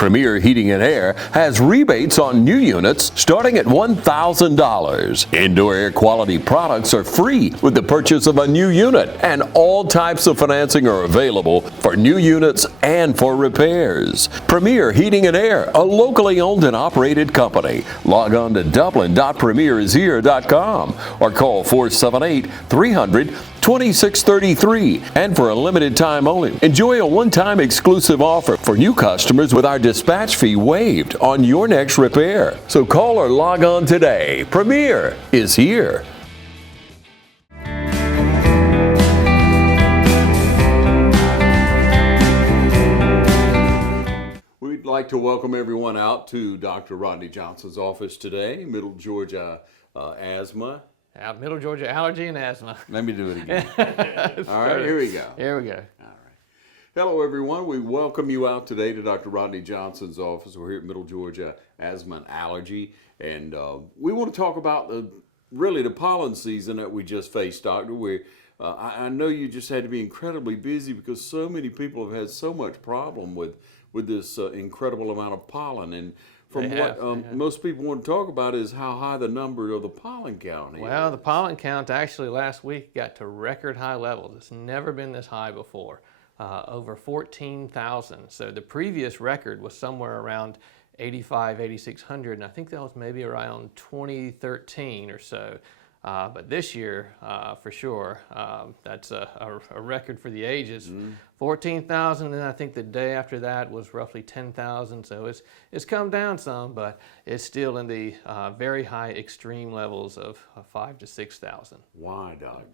Premier Heating and Air has rebates on new units starting at $1,000. Indoor air quality products are free with the purchase of a new unit, and all types of financing are available for new units and for repairs. Premier Heating and Air, a locally owned and operated company. Log on to dublin.premierishere.com or call 478-300-2633. And for a limited time only, enjoy a one-time exclusive offer for new customers with our dispatch fee waived on your next repair. So call or log on today. Premier is here. We'd like to welcome everyone out to Dr. Rodney Johnson's office today, Middle Georgia Asthma. Middle Georgia Allergy and Asthma. Let me do it again. All right, here we go. Here we go. All right. Hello, everyone. We welcome you out today to Dr. Rodney Johnson's office. We're here at Middle Georgia Asthma and Allergy, and we want to talk about the pollen season that we just faced, Doctor. I know you just had to be incredibly busy because so many people have had so much problem with this incredible amount of pollen. And from most people want to talk about is how high the number of the pollen count is. Well, the pollen count actually last week got to record high levels. It's never been this high before, over 14,000. So the previous record was somewhere around 8,600, and I think that was maybe around 2013 or so. But this year, for sure, that's a record for the ages. 14,000, and I think the day after that was roughly 10,000. So it's come down some, but it's still in the very high extreme levels of 5,000 to 6,000. Why, Doctor?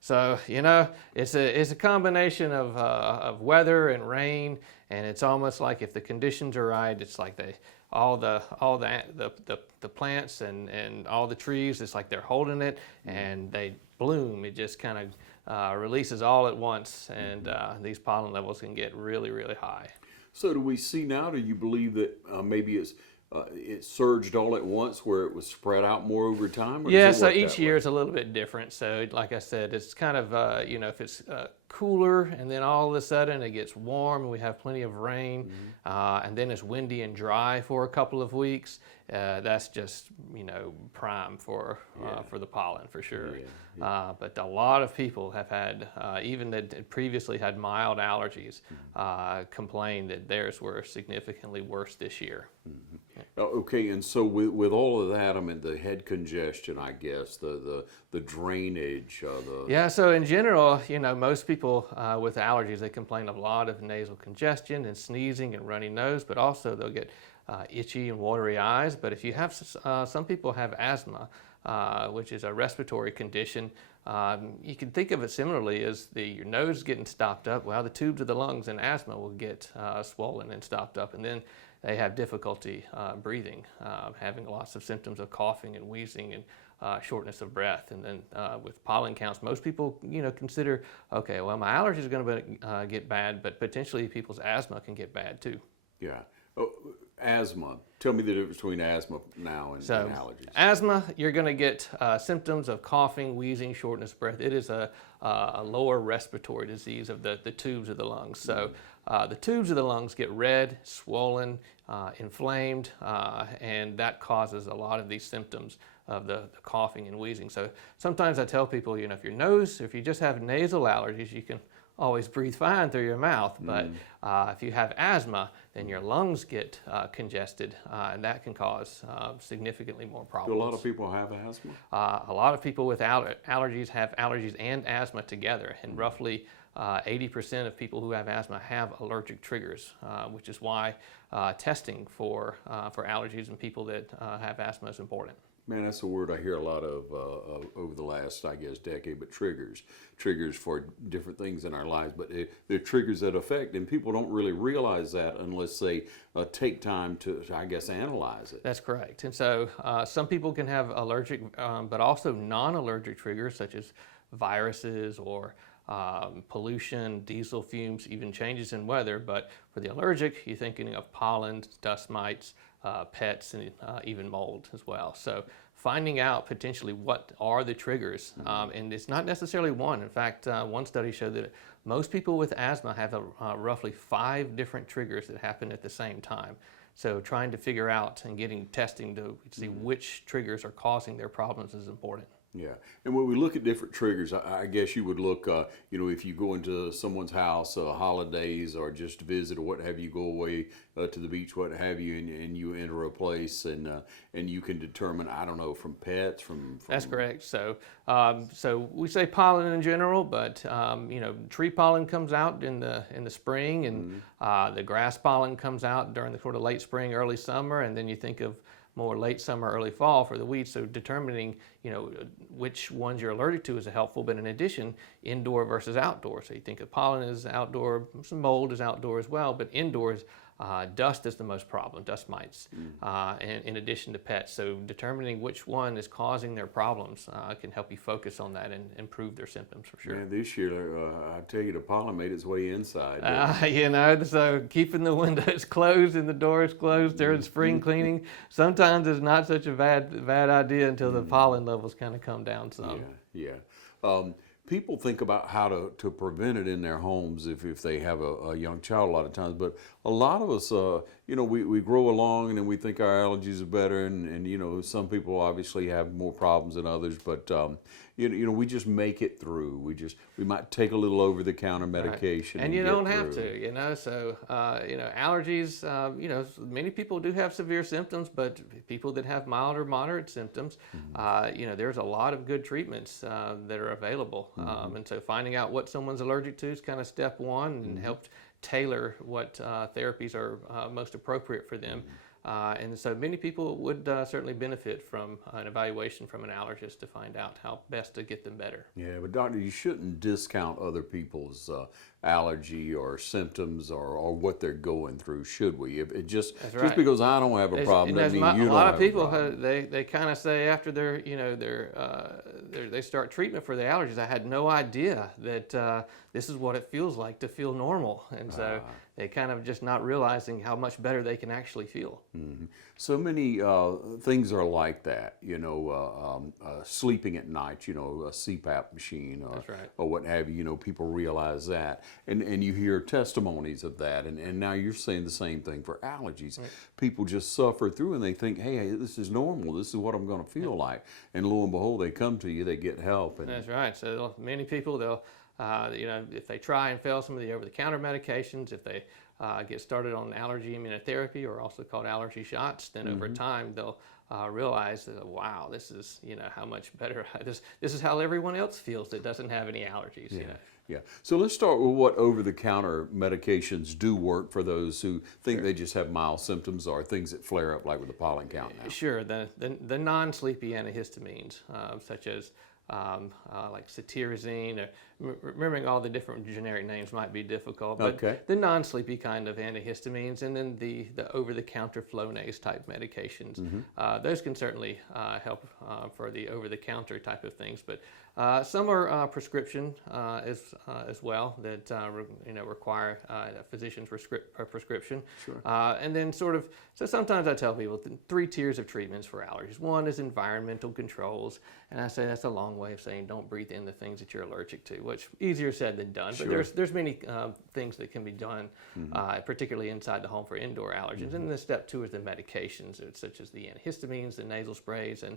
So it's a combination of weather and rain, and it's almost like if the conditions are right, it's like all the plants and all the trees, it's like they're holding it and they bloom. It just kind of releases all at once, and these pollen levels can get really, really high. So do we see now, do you believe that maybe it surged all at once where it was spread out more over time? Yeah, so each year is a little bit different. So like I said, it's kind of, if it's cooler and then all of a sudden it gets warm and we have plenty of rain, and then it's windy and dry for a couple of weeks, that's just, prime for the pollen for sure. But a lot of people have had, even that previously had mild allergies, complain that theirs were significantly worse this year. Okay, and so with all of that, I mean, the head congestion, I guess, the drainage, Yeah, so in general, most people with allergies, they complain of a lot of nasal congestion and sneezing and runny nose, but also they'll get itchy and watery eyes. But if you have, some people have asthma, which is a respiratory condition. You can think of it similarly as your nose getting stopped up. Well, the tubes of the lungs in asthma will get swollen and stopped up, and then they have difficulty breathing, having lots of symptoms of coughing and wheezing and shortness of breath. And then with pollen counts, most people consider, okay, well, my allergies are going to get bad, but potentially people's asthma can get bad too. Yeah. Oh, asthma. Tell me the difference between asthma now and allergies. Asthma, you're going to get symptoms of coughing, wheezing, shortness of breath. It is a lower respiratory disease of the tubes of the lungs. So the tubes of the lungs get red, swollen, inflamed, and that causes a lot of these symptoms of the coughing and wheezing. So sometimes I tell people, if you just have nasal allergies, you can always breathe fine through your mouth, but if you have asthma, then your lungs get congested, and that can cause significantly more problems. Do a lot of people have asthma? A lot of people with allergies have allergies and asthma together, and roughly 80% of people who have asthma have allergic triggers, which is why testing for allergies in people that have asthma is important. Man, that's a word I hear a lot of over the last, I guess, decade, but triggers for different things in our lives, but they're triggers that affect, and people don't really realize that unless they take time to, I guess, analyze it. That's correct. And so some people can have allergic, but also non-allergic triggers such as viruses or pollution, diesel fumes, even changes in weather. But for the allergic, you're thinking of pollen, dust mites, pets, and even mold as well. So finding out potentially what are the triggers. And it's not necessarily one. In fact, one study showed that most people with asthma have roughly 5 different triggers that happen at the same time. So trying to figure out and getting testing to see which triggers are causing their problems is important. Yeah, and when we look at different triggers, I guess you would look, if you go into someone's house, holidays, or just visit or what have you, go away to the beach, what have you, and you enter a place, and you can determine, I don't know, from pets, from That's correct. So, so we say pollen in general, but tree pollen comes out in the spring, and the grass pollen comes out during the sort of late spring, early summer, and then you think of more late summer, early fall for the weeds. So determining, which ones you're allergic to is helpful, but in addition, indoor versus outdoor. So you think of pollen as outdoor, some mold is outdoor as well, but indoors, dust is the most problem, dust mites, and in addition to pets. So determining which one is causing their problems can help you focus on that and improve their symptoms for sure. Yeah, this year, I tell you, the pollen made its way inside. So keeping the windows closed and the doors closed during spring cleaning, sometimes it's not such a bad idea until the pollen levels kind of come down some. Yeah. People think about how to prevent it in their homes if they have a young child a lot of times, but a lot of us, we grow along and then we think our allergies are better, and some people obviously have more problems than others, but we just make it through. We might take a little over-the-counter medication, and you don't have to, So allergies, many people do have severe symptoms, but people that have mild or moderate symptoms, there's a lot of good treatments that are available, and so finding out what someone's allergic to is kind of step one, and help tailor what therapies are most appropriate for them. And so many people would certainly benefit from an evaluation from an allergist to find out how best to get them better. Yeah, but doctor, you shouldn't discount other people's allergy or symptoms or what they're going through, should we? It just because I don't have a problem doesn't mean you don't have a problem. A lot of people they kind of say after they start treatment for the allergies, I had no idea that this is what it feels like to feel normal, and so they kind of just not realizing how much better they can actually feel. So many things are like that, sleeping at night, a CPAP machine or what have you, people realize that. And you hear testimonies of that. And now you're saying the same thing for allergies. Right. People just suffer through and they think, hey, this is normal. This is what I'm going to feel like. And lo and behold, they come to you, they get help. And that's right. So many people, they'll, if they try and fail some of the over-the-counter medications, if they get started on allergy immunotherapy, or also called allergy shots, then over time they'll realize that, wow, this is how much better this is how everyone else feels that doesn't have any allergies. Yeah. So let's start with what over-the-counter medications do work for those who think they just have mild symptoms or things that flare up, like with the pollen count now. Sure. The non-sleepy antihistamines, such as like cetirizine, remembering all the different generic names might be difficult, but the non-sleepy kind of antihistamines, and then the over-the-counter Flonase type medications. Those can certainly help for the over-the-counter type of things, but some are prescription as well that require a physician's prescription. Sure. And then so sometimes I tell people 3 tiers of treatments for allergies. One is environmental controls, and I say that's a long way of saying don't breathe in the things that you're allergic to, which easier said than done. But there's many things that can be done, particularly inside the home for indoor allergens. And then step 2 is the medications, such as the antihistamines, the nasal sprays, and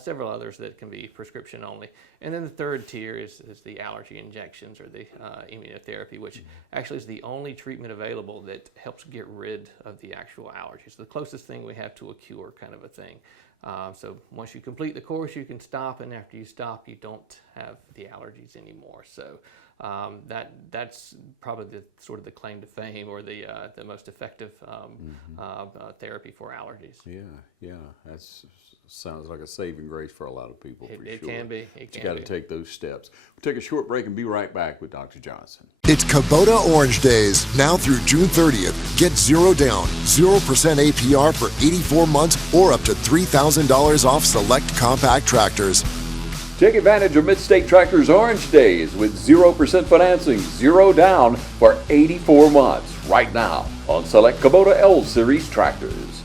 several others that can be prescription only. And then the 3rd tier is the allergy injections, or the immunotherapy, which actually is the only treatment available that helps get rid of the actual allergies. The closest thing we have to a cure kind of a thing. So once you complete the course, you can stop, and after you stop, you don't have the allergies anymore. So that's probably the claim to fame, or the most effective therapy for allergies. Yeah, that's sounds like a saving grace for a lot of people. It can be. You got to take those steps. We'll take a short break and be right back with Dr. Johnson. It's Kubota Orange Days, now through June 30th. Get 0 down, 0% APR for 84 months, or up to $3,000 off select compact tractors. Take advantage of Mid-State Tractor's Orange Days with 0% financing, 0 down for 84 months right now on select Kubota L-Series tractors.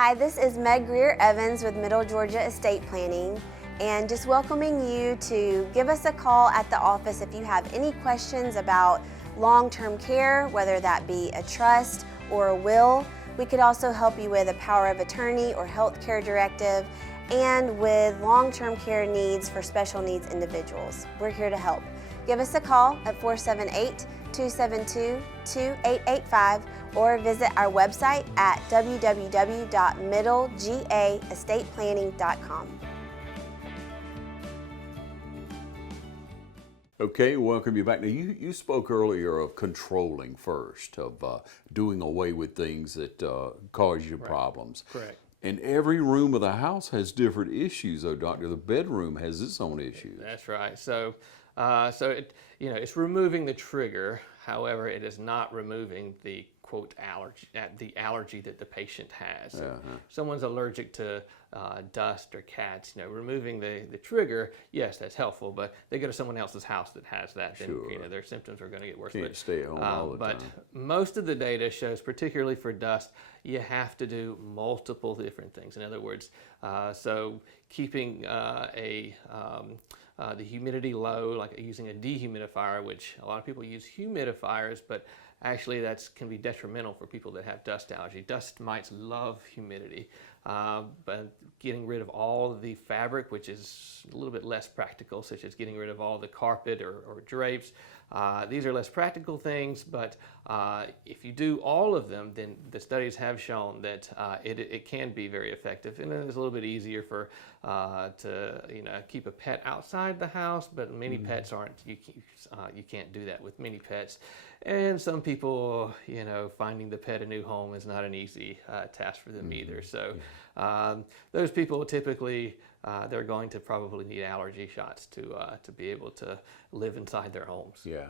Hi, this is Meg Greer Evans with Middle Georgia Estate Planning, and just welcoming you to give us a call at the office if you have any questions about long-term care, whether that be a trust or a will. We could also help you with a power of attorney or health care directive, and with long-term care needs for special needs individuals. We're here to help. Give us a call at 478-272-2885 or visit our website at www.middlegaestate.planning.com. Okay, welcome you back. Now, you spoke earlier of controlling first, of doing away with things that cause you problems. Correct. And every room of the house has different issues, though, Doctor. The bedroom has its own issues. That's right. So it's removing the trigger. However, it is not removing the quote allergy that the patient has. So someone's allergic to dust or cats. Removing the trigger, yes, that's helpful. But they go to someone else's house that has that, then their symptoms are going to get worse. Can't stay at home all the time. But most of the data shows, particularly for dust, you have to do multiple different things. In other words, so keeping the humidity low, like using a dehumidifier, which a lot of people use humidifiers, but actually that can be detrimental for people that have dust allergy. Dust mites love humidity, but getting rid of all of the fabric, which is a little bit less practical, such as getting rid of all the carpet or drapes. These are less practical things, but if you do all of them, then the studies have shown that it can be very effective. And then it's a little bit easier to keep a pet outside the house, but many pets aren't. You can't do that with many pets. And some people, finding the pet a new home is not an easy task for them either. So those people typically, they're going to probably need allergy shots to be able to live inside their homes. Yeah.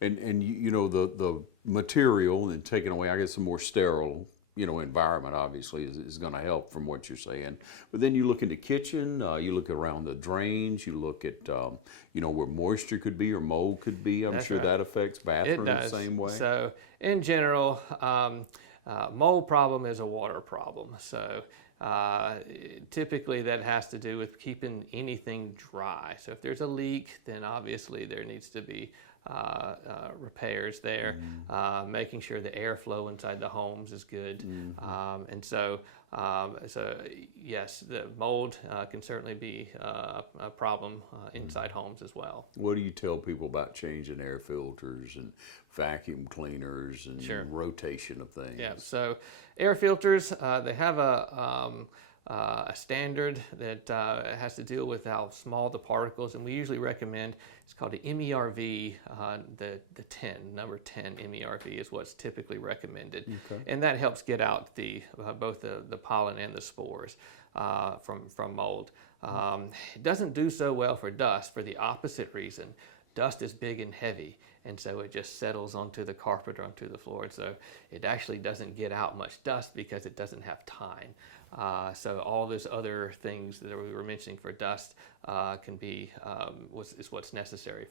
And the material and taking away, I guess, a more sterile, environment obviously is going to help from what you're saying. But then you look in the kitchen, you look around the drains, you look at, where moisture could be or mold could be. I'm sure that affects bathrooms the same way. So in general, mold problem is a water problem. So typically that has to do with keeping anything dry. So if there's a leak, then obviously there needs to be repairs there, making sure the airflow inside the homes is good. And so yes, the mold can certainly be a problem inside homes as well. What do you tell people about changing air filters and vacuum cleaners and rotation of things? Yeah, so air filters, they have a standard that has to deal with how small the particles, and we usually recommend, it's called the MERV, the 10, number 10 MERV is what's typically recommended. And that helps get out both the pollen and the spores from mold. It doesn't do so well for dust for the opposite reason. Dust is big and heavy, and so it just settles onto the carpet or onto the floor. So it actually doesn't get out much dust because it doesn't have time. So all those other things that we were mentioning for dust can be is what's necessary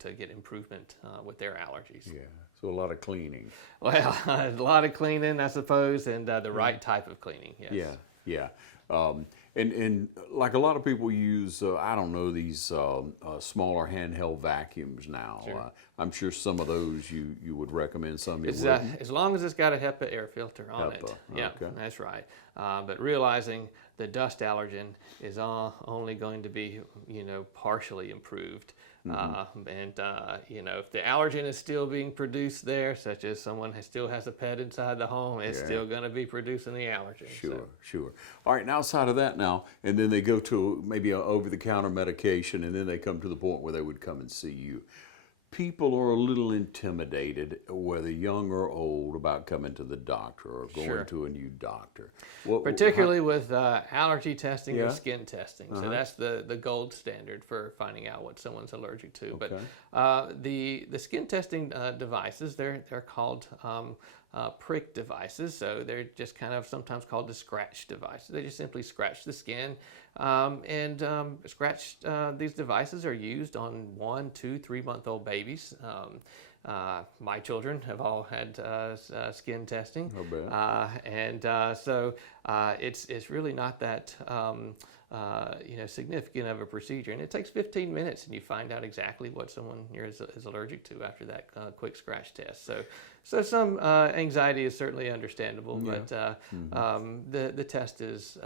to get improvement with their allergies. Yeah, so a lot of cleaning. Well, a lot of cleaning, I suppose, and the right type of cleaning. Yes. Yeah. And like a lot of people use, these smaller handheld vacuums now. I'm sure some of those you would recommend, some you wouldn't. As long as it's got a HEPA air filter on it. Yeah, that's right. But realizing the dust allergen is only going to be, partially improved. If the allergen is still being produced there, such as someone still has a pet inside the home, it's still going to be producing the allergen. Sure. All right, and outside of that now, and then they go to maybe an over-the-counter medication, and then they come to the point where they would come and see you. People are a little intimidated, whether young or old, about coming to the doctor or going to a new doctor. Particularly with allergy testing or skin testing. So that's the gold standard for finding out what someone's allergic to. But the skin testing devices, they're called prick devices. So they're just kind of sometimes called the scratch devices. They just simply scratch the skin. These devices are used on 1, 2, 3-month-old babies. My children have all had skin testing, I bet. so it's really not that significant of a procedure, and it takes 15 minutes, and you find out exactly what someone here is allergic to after that quick scratch test. So some anxiety is certainly understandable, but the test is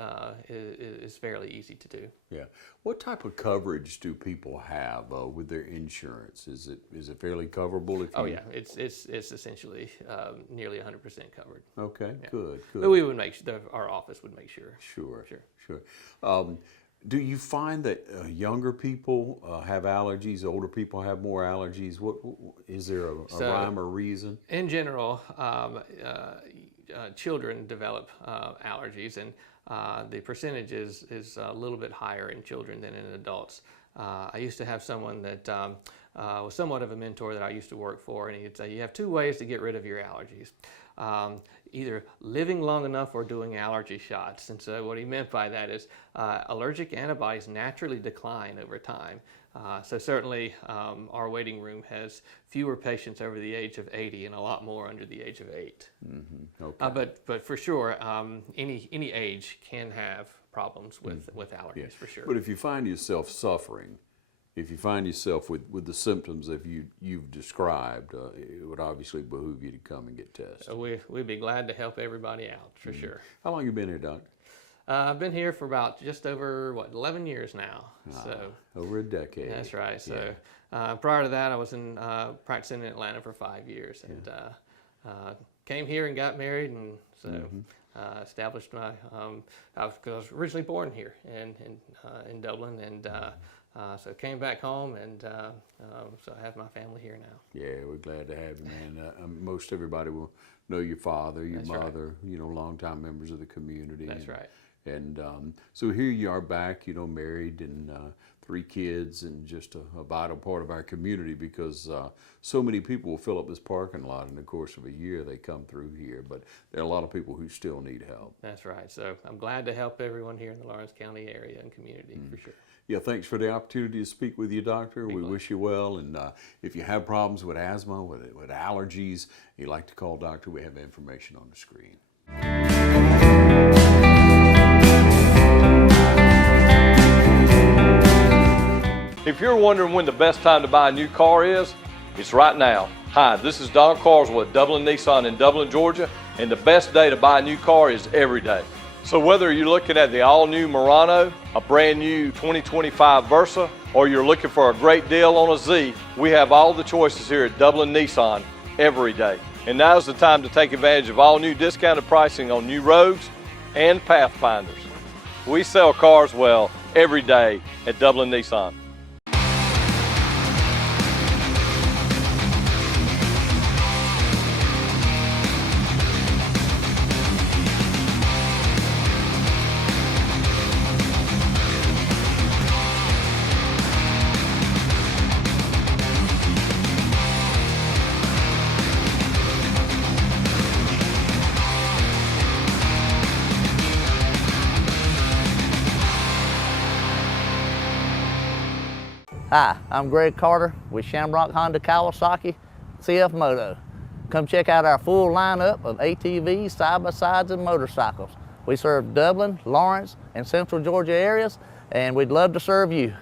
fairly easy to do. Yeah. What type of coverage do people have with their insurance? Is it fairly coverable? Oh yeah, it's essentially nearly 100% covered. Okay. Yeah. Good. But we would make our office would make sure. Sure. Do you find that younger people have allergies? Older people have more allergies? What is there a rhyme or reason? In general, children develop allergies, and the percentage is a little bit higher in children than in adults. I used to have someone that was somewhat of a mentor that I used to work for, and he'd say, you have two ways to get rid of your allergies. Either living long enough or doing allergy shots. And so what he meant by that is allergic antibodies naturally decline over time. So certainly our waiting room has fewer patients over the age of 80 and a lot more under the age of 8. Mm-hmm. Okay. But for sure, any age can have problems with allergies, for sure. But if you find yourself suffering, if you find yourself with the symptoms that you've described, it would obviously behoove you to come and get tested. We'd be glad to help everybody out, for sure. How long have you been here, Doctor? I've been here for about just over, 11 years now. So over a decade. That's right. So prior to that, I was practicing in Atlanta for 5 years, and came here and got married, and so established my. I was originally born here in Dublin, and so came back home, and so I have my family here now. Yeah, we're glad to have you, man. Most everybody will know your father, your That's mother, longtime members of the community. That's right. And so here you are back, married and 3 kids, and just a vital part of our community, because so many people will fill up this parking lot in the course of a year. They come through here, but there are a lot of people who still need help. That's right. So I'm glad to help everyone here in the Lawrence County area and community, for sure. Yeah, thanks for the opportunity to speak with you, Doctor. We wish you well, and if you have problems with asthma, with allergies, you'd like to call Doctor, we have information on the screen. If you're wondering when the best time to buy a new car is, it's right now. Hi, this is Don Carswell at Dublin Nissan in Dublin, Georgia, and the best day to buy a new car is every day. So whether you're looking at the all-new Murano, a brand new 2025 Versa, or you're looking for a great deal on a Z, we have all the choices here at Dublin Nissan every day. And now's the time to take advantage of all new discounted pricing on new Rogues and Pathfinders. We sell cars well every day at Dublin Nissan. Hi, I'm Greg Carter with Shamrock Honda Kawasaki CF Moto. Come check out our full lineup of ATVs, side-by-sides, and motorcycles. We serve Dublin, Lawrence, and Central Georgia areas, and we'd love to serve you.